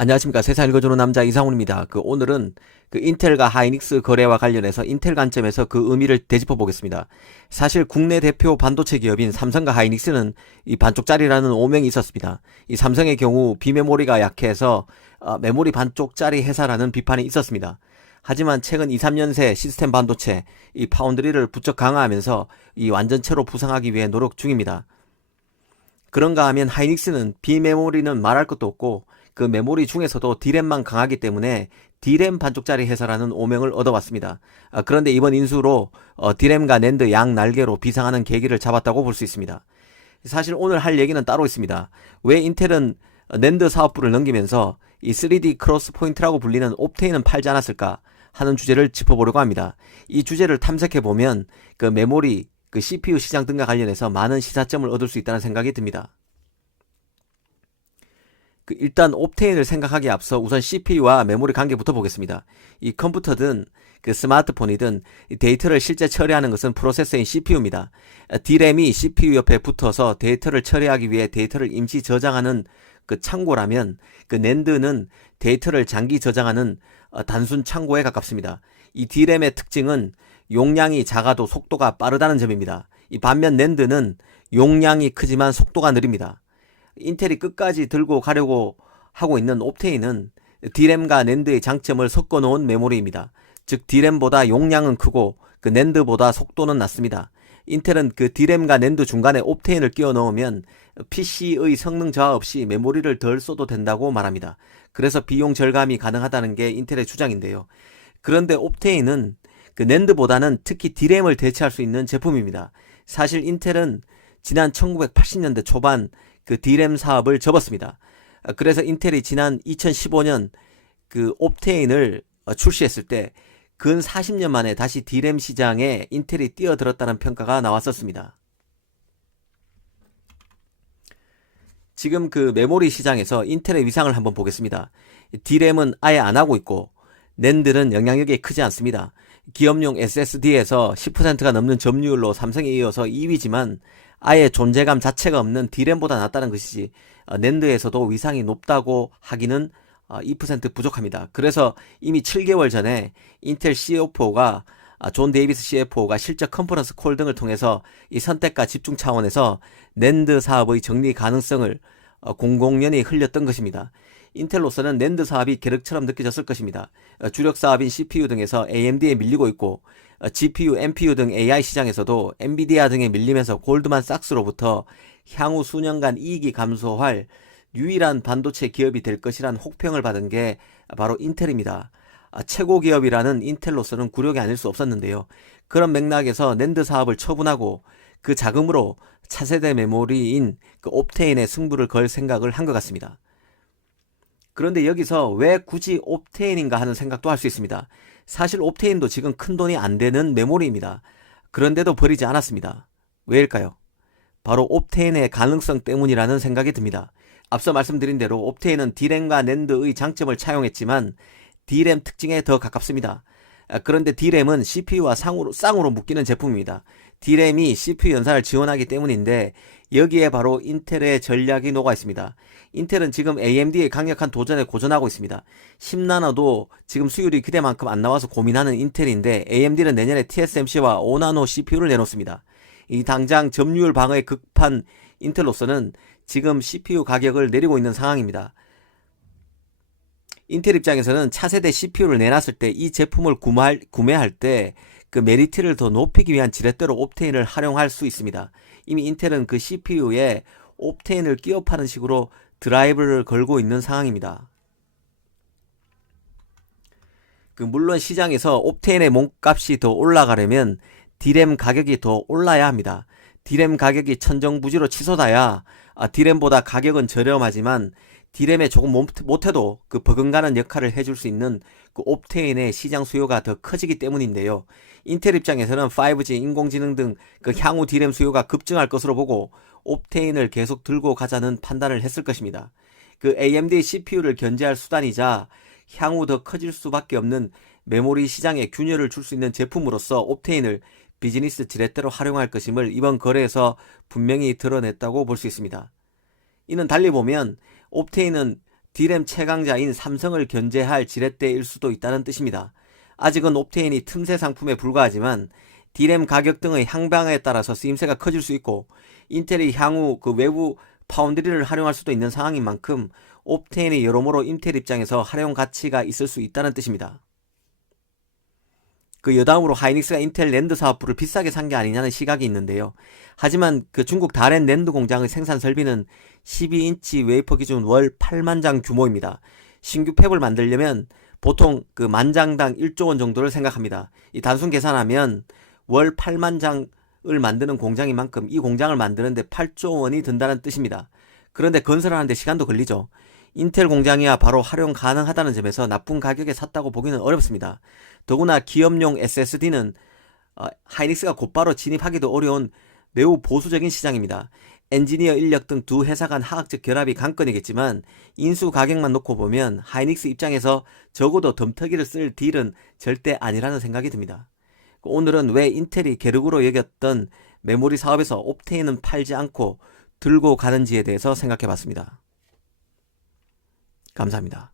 안녕하십니까. 세상 읽어주는 남자 이상훈입니다. 오늘은 인텔과 하이닉스 거래와 관련해서 인텔 관점에서 그 의미를 되짚어 보겠습니다. 사실 국내 대표 반도체 기업인 삼성과 하이닉스는 이 반쪽짜리라는 오명이 있었습니다. 이 삼성의 경우 비메모리가 약해서 메모리 반쪽짜리 회사라는 비판이 있었습니다. 하지만 최근 2, 3년 새 시스템 반도체 이 파운드리를 부쩍 강화하면서 이 완전체로 부상하기 위해 노력 중입니다. 그런가 하면 하이닉스는 비메모리는 말할 것도 없고 그 메모리 중에서도 D램만 강하기 때문에 D램 반쪽짜리 회사라는 오명을 얻어왔습니다. 그런데 이번 인수로 D램과 낸드 양 날개로 비상하는 계기를 잡았다고 볼 수 있습니다. 사실 오늘 할 얘기는 따로 있습니다. 왜 인텔은 낸드 사업부를 넘기면서 이 3D 크로스 포인트라고 불리는 옵테인은 팔지 않았을까 하는 주제를 짚어보려고 합니다. 이 주제를 탐색해보면 그 메모리, 그 CPU 시장 등과 관련해서 많은 시사점을 얻을 수 있다는 생각이 듭니다. 일단 옵테인을 생각하기에 앞서 우선 CPU와 메모리 관계부터 보겠습니다. 이 컴퓨터든 그 스마트폰이든 데이터를 실제 처리하는 것은 프로세서인 CPU입니다. D램이 CPU 옆에 붙어서 데이터를 처리하기 위해 데이터를 임시 저장하는 그 창고라면 그 낸드는 데이터를 장기 저장하는 단순 창고에 가깝습니다. 이 D램의 특징은 용량이 작아도 속도가 빠르다는 점입니다. 이 반면 낸드는 용량이 크지만 속도가 느립니다. 인텔이 끝까지 들고 가려고 하고 있는 옵테인은 D램과 낸드의 장점을 섞어 놓은 메모리입니다. 즉 D램보다 용량은 크고 그 낸드보다 속도는 낮습니다. 인텔은 그 D램과 낸드 중간에 옵테인을 끼워 넣으면 PC의 성능 저하 없이 메모리를 덜 써도 된다고 말합니다. 그래서 비용 절감이 가능하다는 게 인텔의 주장인데요. 그런데 옵테인은 그 낸드보다는 특히 D램을 대체할 수 있는 제품입니다. 사실 인텔은 지난 1980년대 초반 그 D램 사업을 접었습니다. 그래서 인텔이 지난 2015년 그 옵테인을 출시했을 때 근 40년 만에 다시 D램 시장에 인텔이 뛰어들었다는 평가가 나왔었습니다. 지금 그 메모리 시장에서 인텔의 위상을 한번 보겠습니다. D램은 아예 안 하고 있고 낸드는 영향력이 크지 않습니다. 기업용 SSD에서 10%가 넘는 점유율로 삼성에 이어서 2위지만 아예 존재감 자체가 없는 D램보다 낫다는 것이지 낸드에서도 위상이 높다고 하기는 2% 부족합니다. 그래서 이미 7개월 전에 인텔 CFO가 존 데이비스 CFO가 실적 컨퍼런스 콜 등을 통해서 이 선택과 집중 차원에서 낸드 사업의 정리 가능성을 공공연히 흘렸던 것입니다. 인텔로서는 낸드 사업이 계륵처럼 느껴졌을 것입니다. 주력 사업인 CPU 등에서 AMD에 밀리고 있고 GPU, NPU 등 AI 시장에서도 엔비디아 등에 밀리면서 골드만삭스로부터 향후 수년간 이익이 감소할 유일한 반도체 기업이 될 것이란 혹평을 받은 게 바로 인텔입니다. 최고 기업이라는 인텔로서는 굴욕이 아닐 수 없었는데요. 그런 맥락에서 낸드 사업을 처분하고 그 자금으로 차세대 메모리인 그 옵테인의 승부를 걸 생각을 한 것 같습니다. 그런데 여기서 왜 굳이 옵테인인가 하는 생각도 할 수 있습니다. 사실 옵테인도 지금 큰돈이 안 되는 메모리입니다. 그런데도 버리지 않았습니다. 왜일까요? 바로 옵테인의 가능성 때문이라는 생각이 듭니다. 앞서 말씀드린 대로 옵테인은 D램과 낸드의 장점을 차용했지만 D램 특징에 더 가깝습니다. 그런데 D램은 CPU와 쌍으로 묶이는 제품입니다. D램이 CPU 연산을 지원하기 때문인데 여기에 바로 인텔의 전략이 녹아 있습니다. 인텔은 지금 AMD의 강력한 도전에 고전하고 있습니다. 10나노도 지금 수율이 그대만큼 안 나와서 고민하는 인텔인데 AMD는 내년에 TSMC와 5나노 CPU를 내놓습니다. 이 당장 점유율 방어에 급한 인텔로서는 지금 CPU 가격을 내리고 있는 상황입니다. 인텔 입장에서는 차세대 CPU를 내놨을 때 이 제품을 구매할 때 그 메리트를 더 높이기 위한 지렛대로 옵테인을 활용할 수 있습니다. 이미 인텔은 그 CPU에 옵테인을 끼워 파는 식으로 드라이브를 걸고 있는 상황입니다. 물론 시장에서 옵테인의 몸값이 더 올라가려면 D램 가격이 더 올라야 합니다. D램 가격이 천정부지로 치솟아야 D램보다 가격은 저렴하지만 D램에 조금 못해도 그 버금가는 역할을 해줄 수 있는 그 옵테인의 시장 수요가 더 커지기 때문인데요. 인텔 입장에서는 5G, 인공지능 등 그 향후 D램 수요가 급증할 것으로 보고 옵테인을 계속 들고 가자는 판단을 했을 것입니다. 그 AMD CPU를 견제할 수단이자 향후 더 커질 수밖에 없는 메모리 시장에 균열을 줄 수 있는 제품으로서 옵테인을 비즈니스 지렛대로 활용할 것임을 이번 거래에서 분명히 드러냈다고 볼 수 있습니다. 이는 달리 보면 옵테인은 D램 최강자인 삼성을 견제할 지렛대일 수도 있다는 뜻입니다. 아직은 옵테인이 틈새 상품에 불과하지만 D램 가격 등의 향방에 따라서 쓰임새가 커질 수 있고 인텔이 향후 그 외부 파운드리를 활용할 수도 있는 상황인 만큼 옵테인이 여러모로 인텔 입장에서 활용 가치가 있을 수 있다는 뜻입니다. 그 여담으로 하이닉스가 인텔 낸드 사업부를 비싸게 산 게 아니냐는 시각이 있는데요. 하지만 그 중국 다롄 낸드 공장의 생산 설비는 12인치 웨이퍼 기준 월 8만 장 규모입니다. 신규 팹을 만들려면 보통 그 만장당 1조 원 정도를 생각합니다. 이 단순 계산하면 월 8만 장을 만드는 공장인 만큼 이 공장을 만드는데 8조 원이 든다는 뜻입니다. 그런데 건설하는데 시간도 걸리죠. 인텔 공장이야 바로 활용 가능하다는 점에서 나쁜 가격에 샀다고 보기는 어렵습니다. 더구나 기업용 SSD는 하이닉스가 곧바로 진입하기도 어려운 매우 보수적인 시장입니다. 엔지니어 인력 등 두 회사 간 하학적 결합이 관건이겠지만 인수 가격만 놓고 보면 하이닉스 입장에서 적어도 덤터기를 쓸 딜은 절대 아니라는 생각이 듭니다. 오늘은 왜 인텔이 계륵으로 여겼던 메모리 사업에서 옵테인은 팔지 않고 들고 가는지에 대해서 생각해 봤습니다. 감사합니다.